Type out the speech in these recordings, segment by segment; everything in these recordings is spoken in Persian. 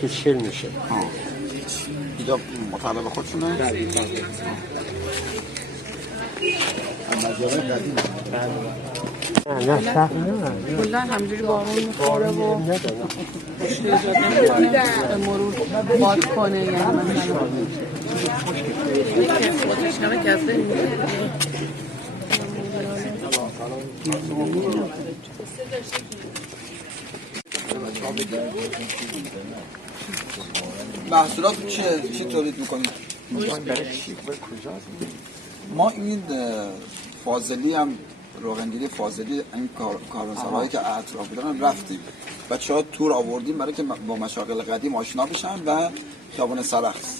که 40 میشه. اینجا مطلب خودشونه؟ بله. نه سخت نه. کلا همجوری بارون میخوره و اجازه نمیکنه به مرور باد کنه یعنی مثلا خودش همه گزده محصولات چی تولید میکنید؟ ما این فاضلی هم روغنگیری فاضلی این کاروانسراهایی که اطراف بودن رفتیم بچه‌ها تور آوردیم برای که با مشاغل قدیم آشنا بشن و خیابان سرخس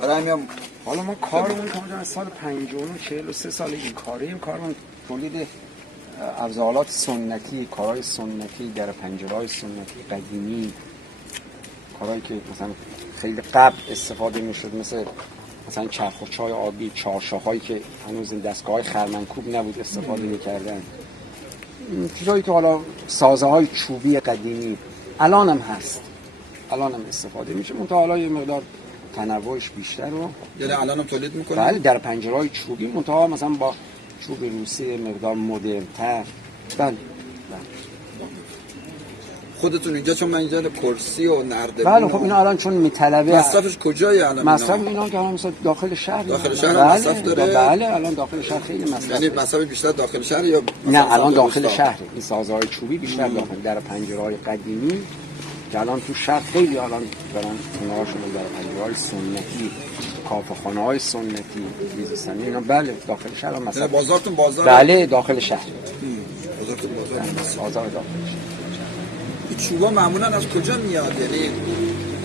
برای همین حالا ما کارمون که از سال 59 43 سال این کاریم کارمون تولید افزالات سنتی، کارهای سنتی، در پنجرهای سنتی قدیمی، کارهایی که مثلا خیلی قبل استفاده میشد مثلا چرخوچای آبی، چارشاهایی که هنوز این دستگاه‌های خرمنکوب نبود استفاده می‌کردن، چیزایی که حالا سازه‌های چوبی قدیمی الان هم هست، الان هم استفاده میشه، منتها حالا یه مقدار تنوعش بیشتر رو یعنی الان هم تولید می‌کنه. بله در پنجرهای چوبی، منتها مثلا با چوب روسی مقدار مدرن‌تر. بله خودتون اینجا چون من اینجا کرسی و نردبون بله خب اینا الان چون میطلبه مصرفش کجایی الان؟ مصرف اینا که الان مثلا داخل شهر مصرف داره. بله الان داخل شهر خیلی مصرف. یعنی مصرف بیشتر داخل شهر یا نه الان داخل شهر این سازهای چوبی بیشتر داخل در پنجرهای قدیمی که الان تو شهر خیلی الان دارن اونهاشون در پنجرهای سنتی، کافه‌خانه‌های سنتی، بیزنس‌های اینا بله داخل شهر هم مصرف. بازارتون بازار بله داخل شهر. بازارتون بازار داخل شهر. این چوبا معمولا از کجا میاد؟ یعنی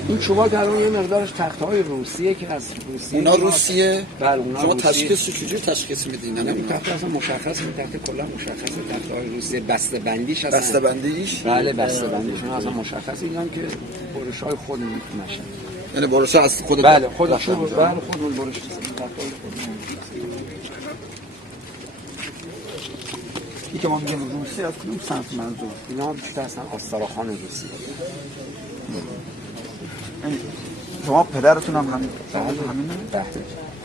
این چوبا در اون یه مقدارش تخت‌های روسیه که از روسیه. اونا روسیه؟ بله اونا شما روسیه. تشخیص چجوری تشخیص میدین؟ نه این تخت اصلا مشخص، این تخت کلا مشخصه، تخت‌های روسیه بسته بندیش هستن. بسته بندیش؟ بله بسته بندیشون اصلا مشخصه، اینا که برش‌های خود میشن. یعنی برش از خود بله خودشون بله خودمون برش تخت‌های خود. این که ما میگیم روسی از کدوم سمت منظور؟ اینا بیشتر اصلا آستراخان روسی. یعنی شما پدرتون هم همینه؟ بله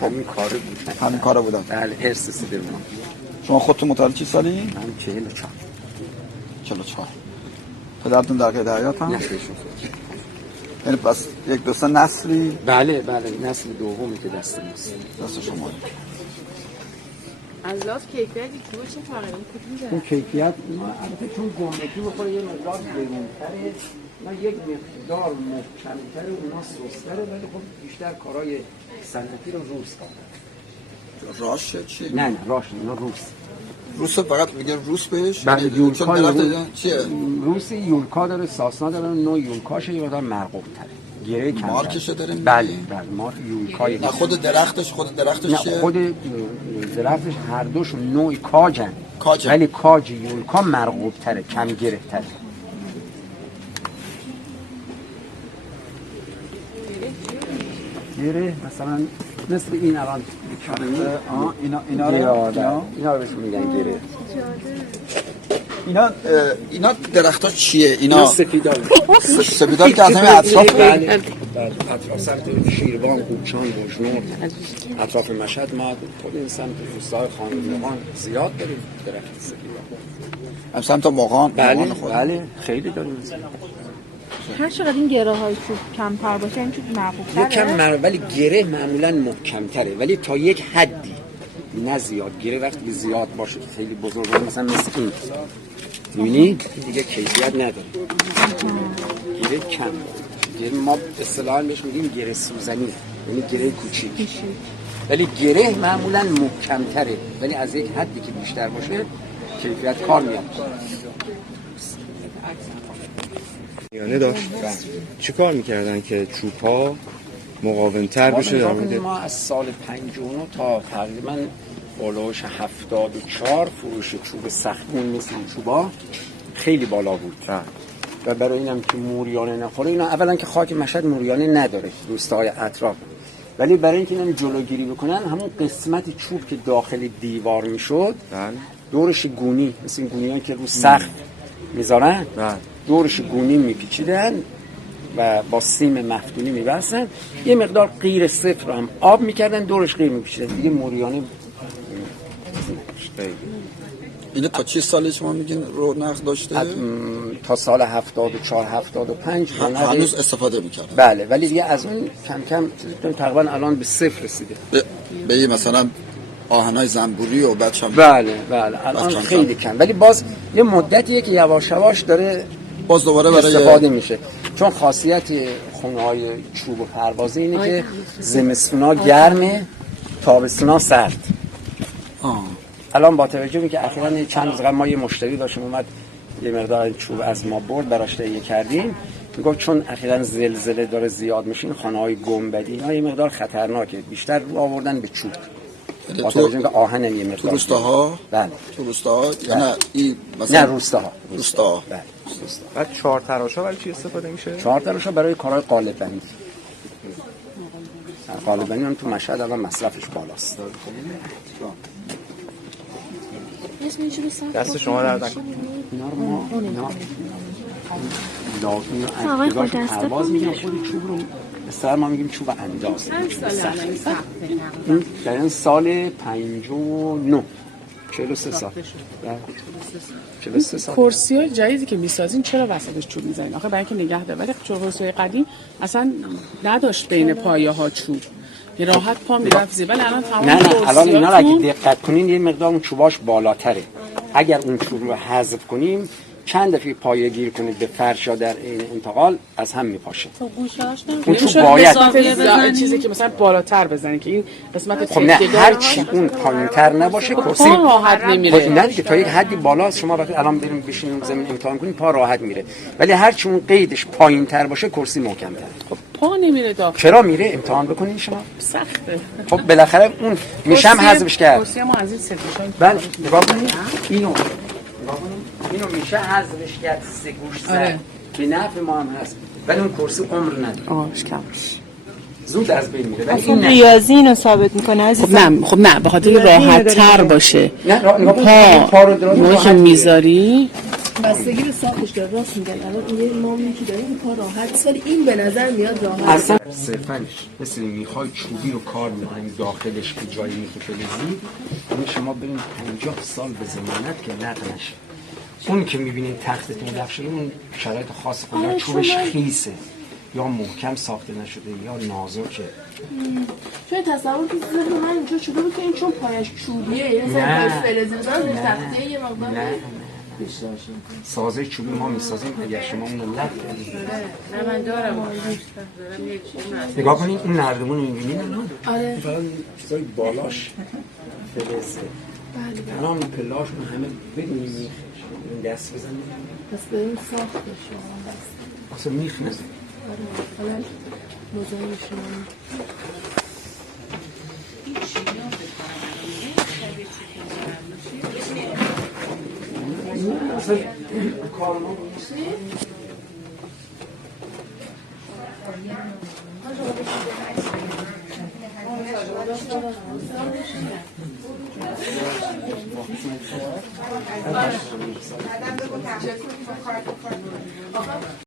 همین کاره بود. همین کاره بودن؟ بله ارث رسیده بود. شما خودتون متولد چه سالی؟ من 44. 44. پدرتون در قید حیات هم؟ نسلشون. یعنی پس یک دو سه نسلی؟ بله نسل دومی که دست ماست. دست شما. از لحاظ کیفیتی چوب چه فرقی می‌کنه؟ اون کیفیت ما البته چون گندگی بخوره یه مقدار گرون‌تره، ما یک مقدار محکم‌تره، اونا سست‌تره، ولی خب بیشتر کارهای صنعتی رو روس کردن. راش چیه؟ نه راش اینا روس فقط میگن روس بهش؟ بله یولکا چیه؟ روسی یولکا داره، ساسنا داره، نوع یولکاش یه مقدار مرغوب‌تره. گره کم. مارکشو داره؟ بله مارک یولکای. نه خود درختش چیه؟ خود درختش هر دوشون نوع کاجن. ولی کاج یولکا مرغوب‌تره، کم گره‌تره. گره مثلا مثل این الان اینا رو بهش میگن گره. اینا درخت‌ها چیه؟ اینا سفیدال که از همین اطراف اطراف سمت شیروان، قوچان، بوشنور، اطراف مشهد ما خود این سمت روستای خانم‌مقان زیاد داریم درخت سفیدال. هم سمت مقان؟ بله خیلی داریم. هر چقدر این گره های چوب کمتر باشه این چوب مرغوب‌تره. یکم ولی گره معمولا محکم‌تره، ولی تا یک حدی نه زیاد. گره وقتی زیاد باشه خیلی بزرگه مثلا مثل این می‌بینی دیگه کیفیت نداره. گره کم، گره ما اصطلاحاً بهش میگیم گره سوزنی، یعنی گره کوچیک. ولی گره معمولا محکم‌تره، ولی از یک حدی که بیشتر باشه کیفیت کار میاد. یعنی داشت چی کار میکردن که چوب‌ها مقاوم‌تر بشه؟ در مورد ما از سال 59 تا تقریبا بالایش 74 فروش چوب سختمون مثل این چوبا خیلی بالا بود. و برای اینم که موریانه نخوره، اینا اولا که خاک مشهد موریانه نداره، روستاهای اطراف ولی برای اینکه اینو جلوگیری بکنن همون قسمت چوب که داخل دیوار میشد دورش گونی، مثل این گونیایی که رو سقف میذارن، دورش گونی میپیچیدن و با سیم مفتونی میبستن، یه مقدار غیر صفر رو هم آب میکردن، دورش غیر میپیچیدن دیگه موریانه. اینه تا چه سالی شما میگین رونق داشته؟ تا سال 74 75 هنوز استفاده میکرد. بله، ولی دیگه از اون کم کم تقریبا الان به صفر رسیده. به مثلا آهنای زنبوری و بعد بله الان خیلی کم، ولی باز یه مدتیه که یواش یواش داره باز دوباره برای استفاده میشه، چون خاصیت خونه‌های چوب و پروازی اینه که زمستونا گرمه، تابستونا سرد. الان با توجه به که اخیراً چند روز قبل ما یه مشتری داشتیم اومد یه مقدار چوب از ما برد براش تهیه کردیم، میگفت چون اخیراً زلزله داره زیاد میشه این خانه‌های گنبدی اینا یه مقدار خطرناکه، بیشتر رو آوردن به چوب. با توجه به آهن یه مقدار. تو روستاها؟ بله. تو روستاها یا نه این مثلا نه روستاها. بله. بعد 4 تراشا برای چی استفاده میشه؟ 4 تراشا برای کارهای قالب بندی. قالب بندی هم تو مشهد الان مصرفش بالاست. دست شما در نکنه. اینا رو ما لاگی رو پرواز میگیم، خود چوب رو مثلا ما میگیم چوب انداز. این در این سال 59 43 سال. 43 سال. کرسی‌های جدیدی که میسازین چرا وسطش چوب میزنین؟ آخه برای اینکه نگه داره، ولی کرسی‌های قدیم اصلا نداشت بین پایه‌ها چوب. یه راحت پا میرفت زیر، ولی الان تمام نه الان اینا رو اگه دقت کنین یه مقدار اون چوباش بالاتره. اگر اون چوب رو حذف کنیم چند دفعه پایه گیر کنید به فرش یا در این انتقال از هم میپاشه. اون چوب باید چیزی که مثلا بالاتر بزنید که این قسمت خب نه هر چی اون پایین‌تر نباشه کرسی راحت نمیره. نه دیگه تا یک حدی بالاست، شما وقتی الان بریم بشینیم زمین امتحان کنیم پا راحت میره، ولی هر چی اون قیدش پایین‌تر باشه کرسی محکم‌تره. خب پا نمیره داخل. چرا میره؟ امتحان بکنین شما. سخته. خب بالاخره اون میشم حذفش کرد. کرسی ما از این سفیدشون. بله نگاه کنید اینو میشه حذفش کرد، سه گوش زد به نفع ما هم هست، ولی اون کرسی عمر نداره. آهش کمش زود از بین میره. ولی این ریاضی اینو ثابت میکنه عزیزم. خب نه به خاطر راحت تر باشه. پا رو موقعی که میذاری بستگی به ساختش داره، راست میگن. الان یه مامی که داره این کار راحت، ولی این به نظر میاد راحت. اصلا صرفاً مثل میخای چوبی رو کار می‌کنیم داخلش به جای میخ فلزی، این شما بریم 50 سال به ضمانت که نقل نشه. اون که می‌بینید تختتون لغو شده اون شرایط خاص خودش، چوبش خیسه یا محکم ساخته نشده یا نازکه. چون تصور که ذهن من اینجا شده بود که این چون پایش چوبیه یه مثلا فلزی بزنن روی تخته یه مقدار سازه چوبی ما میسازیم اگر شما اون لغو کنید. نه من دارم نگاه کنید این نردبون رو می‌بینید الان؟ آره. فقط چیزای بالاش فلزه. تمام پلاش رو همه بدونیم این دست بزنید. پس به این ساخته شما دست. اصلا میخ نزد. حالا مزاحم شما. اصلا کار ما